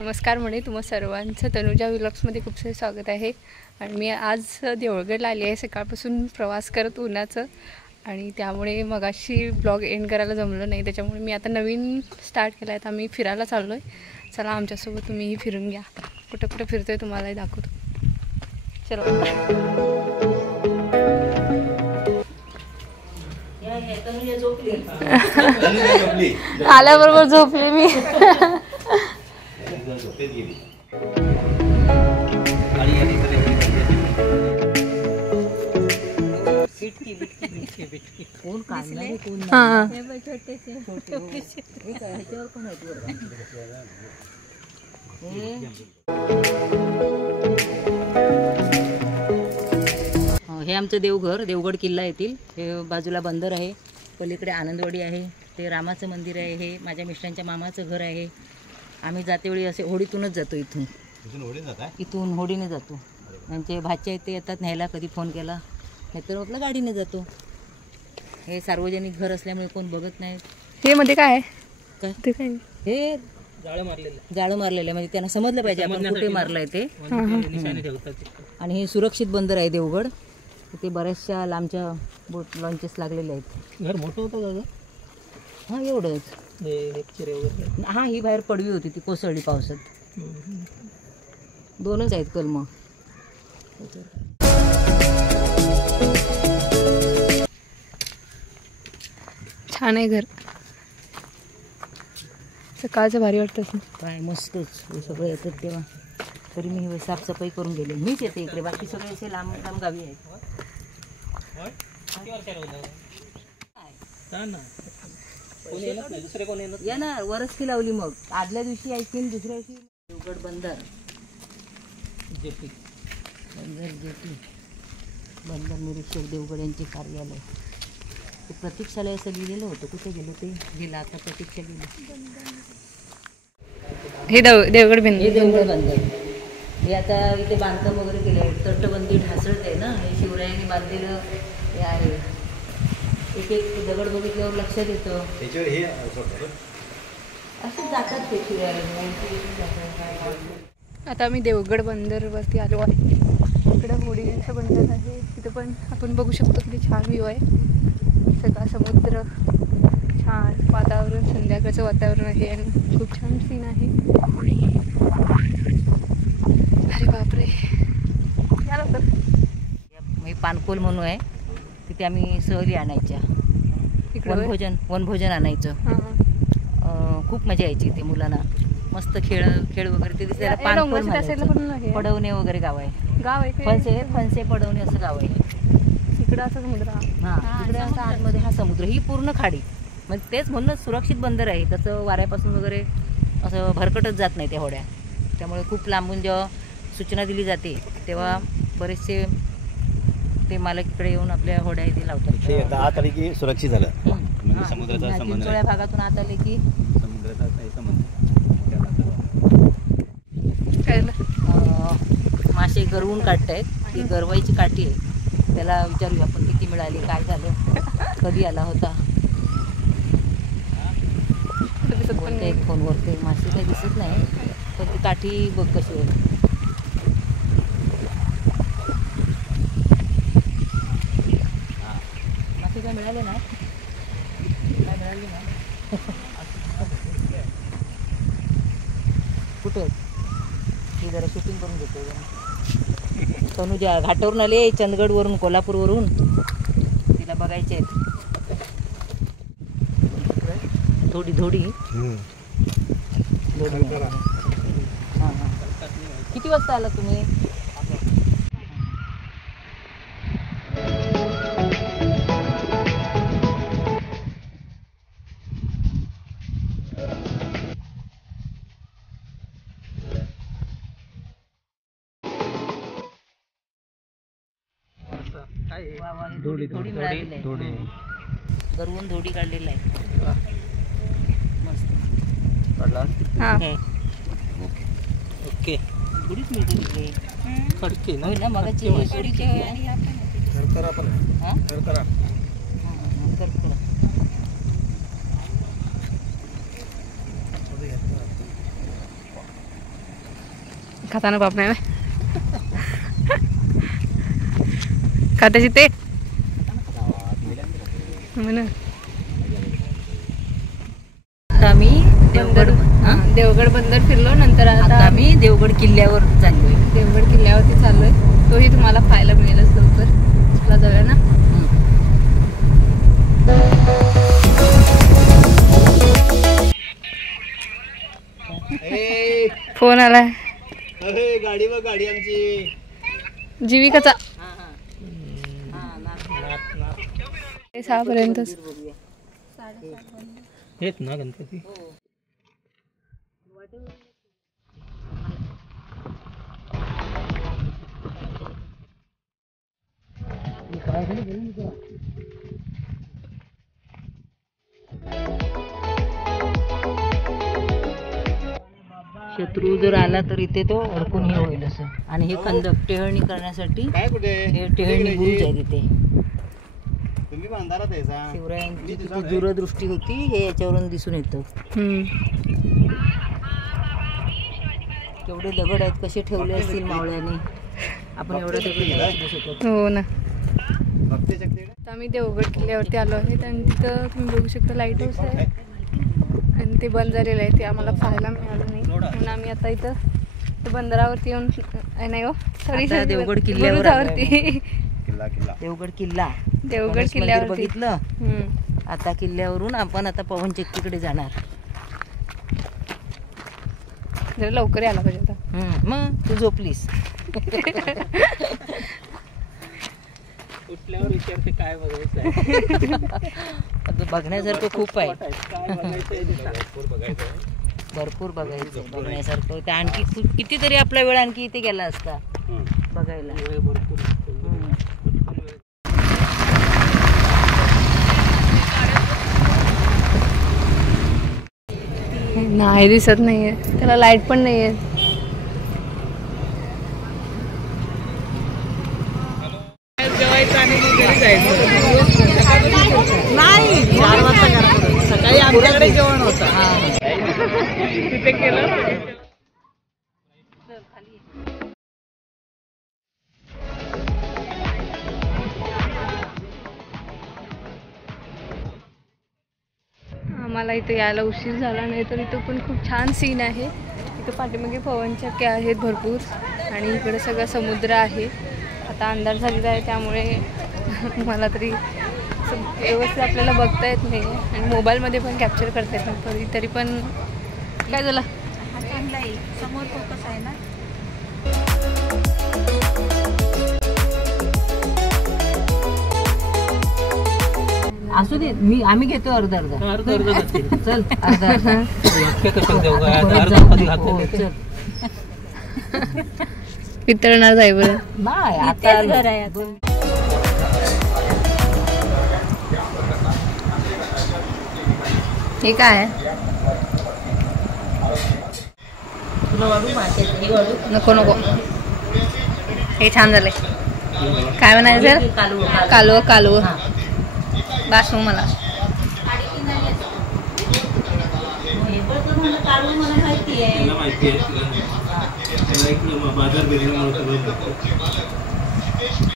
नमस्कार म्हणे तुम्हा सर्वांचं तनुजा व्लॉग्समध्ये खूप सारे स्वागत आहे. आणि मी आज देवळगडला आली आहे. सकाळपासून प्रवास करत उन्हाचं आणि त्यामुळे मगाशी ब्लॉग एंड करायला जमलं नाही. त्याच्यामुळे मी आता नवीन स्टार्ट केला आहे. आता आम्ही फिरायला चाललो आहे. चला आमच्यासोबत तुम्हीही फिरून घ्या. कुठं कुठं फिरतो आहे तुम्हालाही दाखवतो. चलो आल्याबरोबर झोपली मी. हे आमचं देवघर देवगड किल्ला येथील. हे बाजूला बंदर आहे, पलीकडे आनंदवाडी आहे, ते रामाचं मंदिर आहे, हे माझ्या मिस्टरांच्या मामाचं घर आहे. आम्ही जातेवेळी असे होडीतूनच जातो. इथून होडीने जातो. त्यांचे भाचे आहेत ते येतात न्यायला, कधी फोन केला नाहीतर आपलं गाडीने जातो. हे सार्वजनिक घर असल्यामुळे कोण बघत नाही. हे मध्ये काय आहे? काय ते काय? हे जाळं मारलेलं म्हणजे त्यांना समजलं पाहिजे आपण कुठे मारलंय ते. आणि हे सुरक्षित बंदर आहे देवगड. तिथे बऱ्याचशा लांबच्या बोट लॉन्चेस लागलेले आहेत. घर मोठं होतं का? हां एवढंच. हां ही बाहेर पडवी होती, ती कोसळली पावसात. दोनच आहेत कलम. छान आहे घर. सकाळचं भारी वाटतं. काय मस्तच. सगळं येतात तेव्हा तरी मी हे साफसफाई करून गेले. मीच येते इकडे, बाकी सगळे असे लांब लांब गावी आहेत. या ना वरसकी लावली. मग आदल्या दिवशी ऐकतील, दुसऱ्या दिवशी देवगड बंदर जेपी बंदर निरीक्षक देवगड यांचे कार्यालय. ते प्रतीक्षालय असं लिहिलेलं होतं. कुठे गेलं ते? गेलं आता. प्रतीक्षा गेली. हे देवगड हे देवगड बंदर. हे आता इथे बांधकाम वगैरे केलं आहे. तटबंदी ढासळत आहे ना. हे शिवरायांनी बांधलेलं हे आहे. एक एक दगड बघितल्यावर लक्षात येतं. असं जातात ते फिरायला. आता आम्ही देवगड बंदरवरती आलो आहे. इकडं होडीचं बंदर आहे. तिथं पण आपण बघू शकतो किती छान व्ह्यू आहे. सगळा समुद्र, छान वातावरण, संध्याकाळचं वातावरण आहे आणि खूप छान सीन आहे. अरे बापरे. या लवकर. मी पानकोल म्हणून आहे, तिथे आम्ही सहली आणायच्या. वनभोजन आणायचं. खूप मजा यायची ते मुलांना. मस्त खेळ वगैरे. ते दिसायला पानकोल म्हणायचं. पडवणे वगैरे गाव आहे. फणसे पडवणे असं गाव आहे. इकडं असं समुद्र. हां इकडे असं आतमध्ये हा समुद्र. ही पूर्ण खाडी. मग तेच म्हणूनच सुरक्षित बंदर आहे. त्याचं वाऱ्यापासून वगैरे असं भरकटच जात नाही त्या होड्या. त्यामुळे खूप लांबून जेव्हा सूचना दिली जाते तेव्हा बरेचसे ते मालक इकडे येऊन आपल्या होड्या इथे लावतात. आत आली की सुरक्षित झालं. समुद्राचा संबंध चिंचोळ्या भागातून आत आले की समुद्राचा काही संबंध. मासे गरवून काढतायत. ती गरवाईची काठी आहे. त्याला विचारूया आपण किती मिळाली, काय झालं, कधी आला होता. बोलते फोनवर. ते मासे काही दिसत नाही पण ती काठी बघ कशी आहे. मासे काय मिळाले नाही. काय मिळाले नाही. कुठे ती जरा शूटिंग करून घेतो. तनुजा घाटावरून आले, चंदगडवरून, कोल्हापूरवरून. तिला बघायचे आहेत. धोडी हां हां. किती वाजता आला तुम्ही? धोडी मिळालेली आहे. गरवून धोडी काढलेला आहे. मस्त ओके. धोडीच मिळते तिथे. खडके ना मगाची करा. खाताना बाप नाही खात्याची ते म्हणा. आता आम्ही बंदर हां देवगड बंदर फिरलो. नंतर आता आता आम्ही देवगड किल्ल्यावर चाललोय. देवगड किल्ल्यावरती चाललोय. तोही तुम्हाला पाहायला मिळेलच लवकर. चला जाऊया ना. फोन आला गाडी बघ गाडी आमची जीविकाचा 6 पर्यंत. हेच ना गणपती. शत्रू जर आला तर इथे तो अडकून हे होईल असं. आणि हे खंदक टेहळणी करण्यासाठी काय कुठे हे टेहळणी बुरुज आहे तिथे. तुम्ही बांधारात यायचा. शिवरायांची किती दूरदृष्टी होती हे याच्यावरून दिसून येतं. केवढे दगड आहेत, कसे ठेवले असतील मावळ्याने. आपण एवढं दगड नाही उचलू शकत. हो ना. आता आम्ही देवगड किल्ल्यावरती आलो आहेत आणि तिथं तुम्ही बघू शकता लाईट हाऊस आहे आणि ते बंद झालेलं आहे. ते आम्हाला पाहायला मिळालं नाही म्हणून आम्ही आता इथं ते बंदरावरती येऊन नाही हो सॉरी आता देवगड किल्ल्यावर बुरुजावरती देवगड किल्ला देवगड गणेश मंदिर किल्ल्यावरती बघितलं. हम्म. आता किल्ल्यावरून आपण आता पवनचक्कीकडे जाणार. जरा लवकर यायला पाहिजे आता. मग तू झोपलीस. उठल्यावर विचारते काय बघायचं आहे. आता बघण्यासारखं खूप आहे. काय बघायचं भरपूर बघायचं बघण्यासारखं. ते आणखी कितीतरी आपला वेळ आणखी इथे गेला असता बघायला. नाही दिसत नाहीये त्याला लाईट पण नाहीये. नाही 4 वाजता घराकडून सकाळी आमच्याकडे जेवण होतं. तिथे केलं. आम्हाला इथे यायला उशीर झाला नाही तर इथं पण खूप छान सीन आहे. इथं पाठीमागे पवनचक्क्या आहेत भरपूर आणि इकडे सगळा समुद्र आहे. आता अंधार झालेला आहे त्यामुळे मला तरी व्यवस्थित आपल्याला बघता येत नाही आणि मोबाईलमध्ये पण कॅप्चर करता येत नाही. तरी पण काय झालं समोर फोकस आहे ना. असू दे आम्ही घेतो अर्धा चल अर्धा पितळणार जाय बरं. नाही आता घर आहे. हे काय आहे? नको नको हे छान झालंय. काय म्हणायचं कालवं कालवं दाखव मला. माहिती आहे बाजार